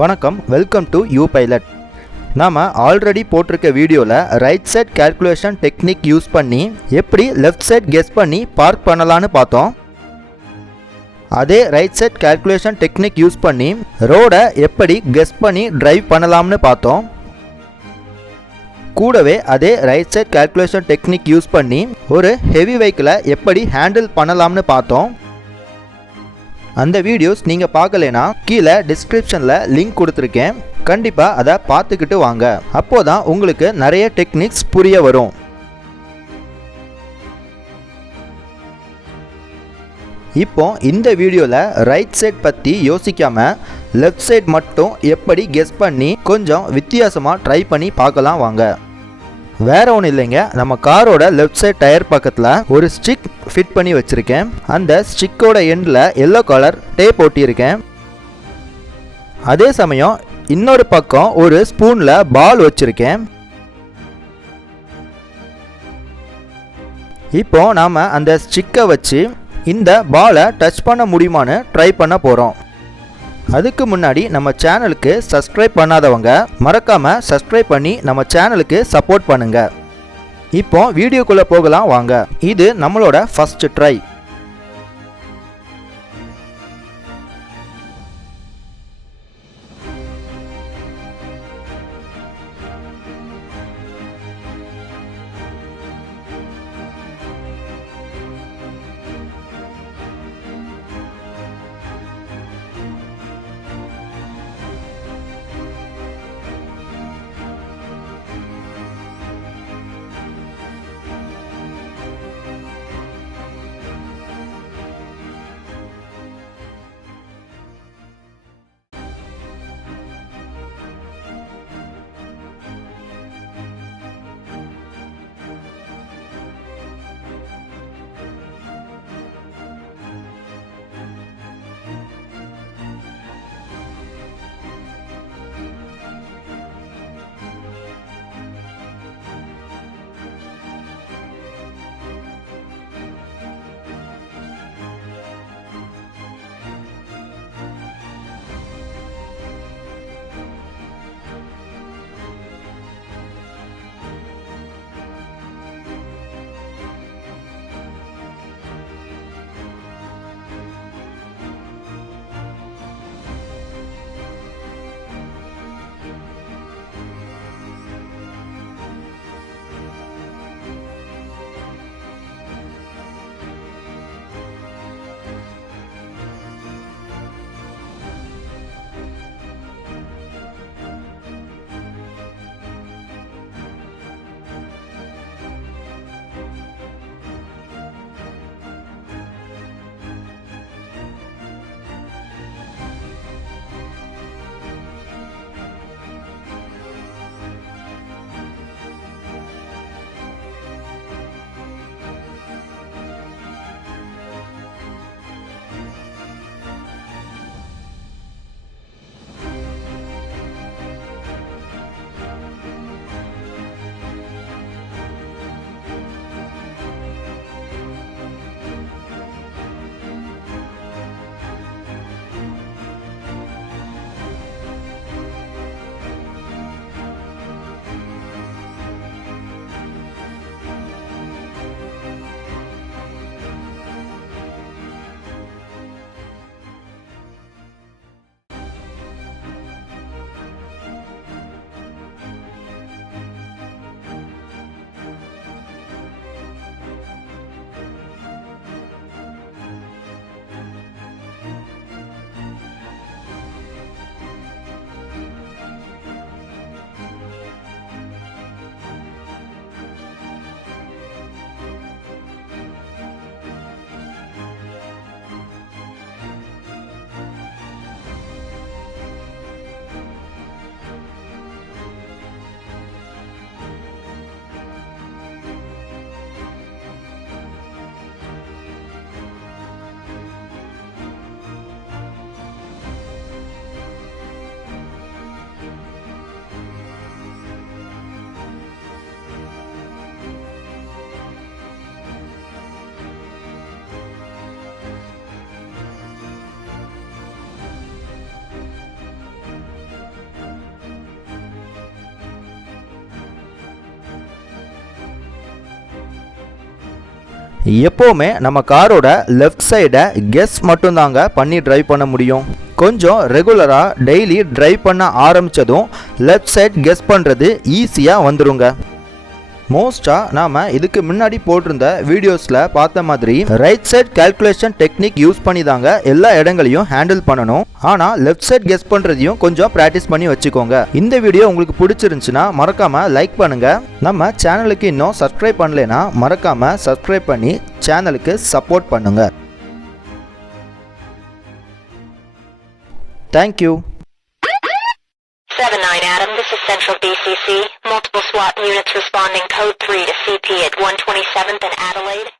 வணக்கம், welcome to you pilot. நாம் already போட்டிருக்க வீடியோவில் right side calculation technique use பண்ணி எப்படி லெஃப்ட் சைட் கெஸ் பண்ணி பார்க் பண்ணலான்னு பார்த்தோம். அதே right side calculation technique use பண்ணி ரோடை எப்படி கெஸ் பண்ணி டிரைவ் பண்ணலாம்னு பார்த்தோம். கூடவே அதே right side calculation technique use பண்ணி ஒரு ஹெவி வெஹிக்கிளை எப்படி ஹேண்டில் பண்ணலாம்னு பார்த்தோம். அந்த வீடியோஸ் நீங்கள் பார்க்கலைன்னா கீழே டிஸ்கிரிப்ஷனில் லிங்க் கொடுத்துருக்கேன். கண்டிப்பாக அதை பார்த்துக்கிட்டு வாங்க. அப்போதான் உங்களுக்கு நிறைய டெக்னிக்ஸ் புரிய வரும். இப்போ இந்த வீடியோவில் ரைட் சைட் பற்றி யோசிக்காமல் லெஃப்ட் சைட் மட்டும் எப்படி கெஸ் பண்ணி கொஞ்சம் வித்தியாசமாக ட்ரை பண்ணி பார்க்கலாம் வாங்க. வேற ஒன்றும் இல்லைங்க, நம்ம காரோட லெஃப்ட் சைட் டயர் பக்கத்தில் ஒரு ஸ்டிக் ஃபிட் பண்ணி வச்சுருக்கேன். அந்த ஸ்டிக்கோட எண்டில் எல்லோ கலர் டேப் ஒட்டியிருக்கேன். அதே சமயம் இன்னொரு பக்கம் ஒரு ஸ்பூனில் பால் வச்சுருக்கேன். இப்போ நாம் அந்த ஸ்டிக்கை வச்சு இந்த பாலை டச் பண்ண முடியுமான்னு ட்ரை பண்ண போகிறோம். அதுக்கு முன்னாடி நம்ம சேனலுக்கு சப்ஸ்கிரைப் பண்ணாதவங்க மறக்காமல் சப்ஸ்கிரைப் பண்ணி நம்ம சேனலுக்கு சப்போர்ட் பண்ணுங்க. இப்போ வீடியோக்குள்ளே போகலாம் வாங்க. இது நம்மளோட ஃபர்ஸ்ட் ட்ரை. எப்போவுமே நம்ம காரோட லெஃப்ட் சைடை கெஸ் மட்டும்தாங்க பண்ணி டிரைவ் பண்ண முடியும். கொஞ்சம் ரெகுலராக டெய்லி டிரைவ் பண்ண ஆரம்பித்ததும் லெஃப்ட் சைட் கெஸ் பண்ணுறது ஈஸியாக வந்துடுங்க. மோஸ்ட்டாக நாம் இதுக்கு முன்னாடி போட்டிருந்த வீடியோஸில் பார்த்த மாதிரி right side calculation technique use பண்ணி தாங்க எல்லா இடங்களையும் ஹேண்டில் பண்ணணும். ஆனால் லெஃப்ட் சைட் கெஸ் பண்ணுறதையும் கொஞ்சம் ப்ராக்டிஸ் பண்ணி வச்சுக்கோங்க. இந்த வீடியோ உங்களுக்கு பிடிச்சிருந்துச்சுன்னா மறக்காமல் லைக் பண்ணுங்கள். நம்ம சேனலுக்கு இன்னும் சப்ஸ்கிரைப் பண்ணலைன்னா மறக்காமல் சப்ஸ்கிரைப் பண்ணி சேனலுக்கு சப்போர்ட் பண்ணுங்கள். Thank you. 79 Adam, this is Central BCC. Multiple SWAT units responding code 3 to CP at 127th and Adelaide.